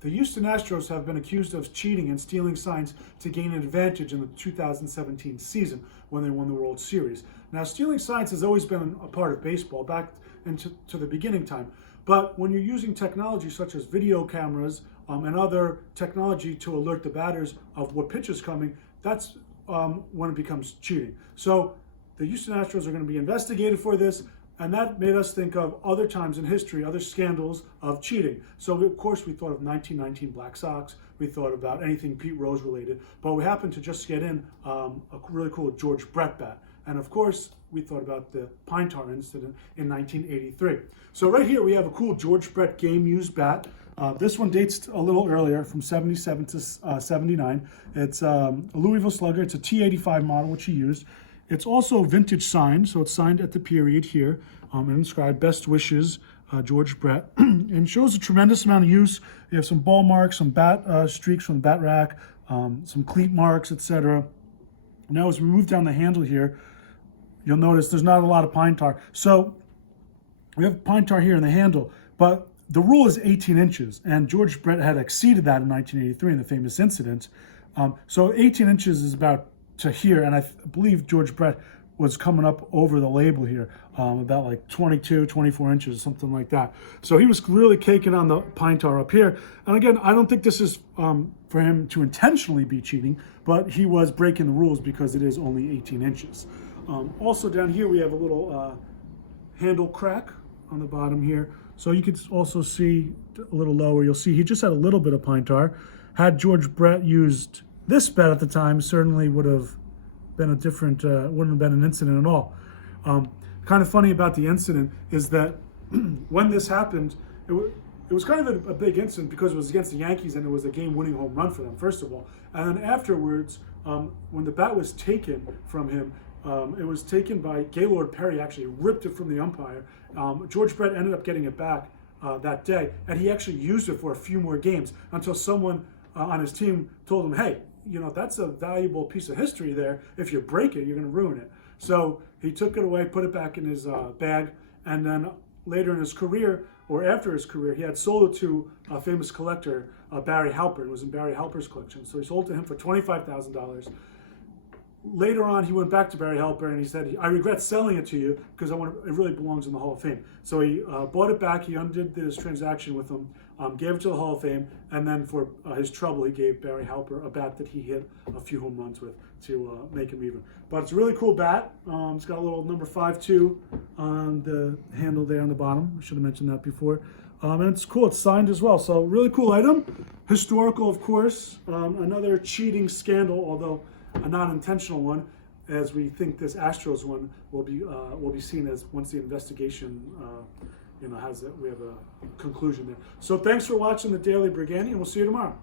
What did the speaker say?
The Houston Astros have been accused of cheating and stealing signs to gain an advantage in the 2017 season when they won the World Series. Now, stealing signs has always been a part of baseball back into the beginning time. But when you're using technology such as video cameras and other technology to alert the batters of what pitch is coming, that's when it becomes cheating. So the Houston Astros are going to be investigated for this, and that made us think of other times in history, other scandals of cheating. So of course we thought of 1919 Black Sox, we thought about anything Pete Rose related, but we happened to just get in a really cool George Brett bat. And of course, we thought about the pine tar incident in 1983. So right here we have a cool George Brett game-used bat. This one dates a little earlier, from 77 to 79. It's a Louisville Slugger. It's a T85 model, which he used. It's also vintage signed, so it's signed at the period here, and inscribed "Best Wishes, George Brett," and shows a tremendous amount of use. You have some ball marks, some bat streaks from the bat rack, some cleat marks, etc. Now, as we move down the handle here, you'll notice there's not a lot of pine tar. So we have pine tar here in the handle, but the rule is 18 inches, and George Brett had exceeded that in 1983 in the famous incident. So 18 inches is about to here, and I believe George Brett was coming up over the label here, about like 22, 24 inches, something like that. So he was really caking on the pine tar up here. And again, I don't think this is for him to intentionally be cheating, but he was breaking the rules because it is only 18 inches. Also down here, we have a little handle crack on the bottom here. So you could also see a little lower, you'll see he just had a little bit of pine tar. Had George Brett used this bat at the time, certainly would have been a different, wouldn't have been an incident at all. Kind of funny about the incident is that when this happened, it was kind of a big incident because it was against the Yankees and it was a game-winning home run for them, first of all. And then afterwards, when the bat was taken from him, it was taken by Gaylord Perry, actually ripped it from the umpire. George Brett ended up getting it back that day, and he actually used it for a few more games until someone on his team told him, hey, you know, that's a valuable piece of history there. If you break it, you're going to ruin it. So he took it away, put it back in his bag, and then later in his career, or after his career, he had sold it to a famous collector, Barry Halper. It was in Barry Halper's collection. So he sold it to him for $25,000. Later on, he went back to Barry Halper and he said, I regret selling it to you because it really belongs in the Hall of Fame. So he bought it back, he undid this transaction with him, gave it to the Hall of Fame, and then for his trouble, he gave Barry Halper a bat that he hit a few home runs with to make him even. But it's a really cool bat. It's got a little number 5.2 on the handle there on the bottom. I should have mentioned that before. And it's cool, it's signed as well. So really cool item. Historical, of course. Another cheating scandal, although a non-intentional one, as we think this Astros one will be seen as once the investigation we have a conclusion there. So thanks for watching the Daily Brigandi, and we'll see you tomorrow.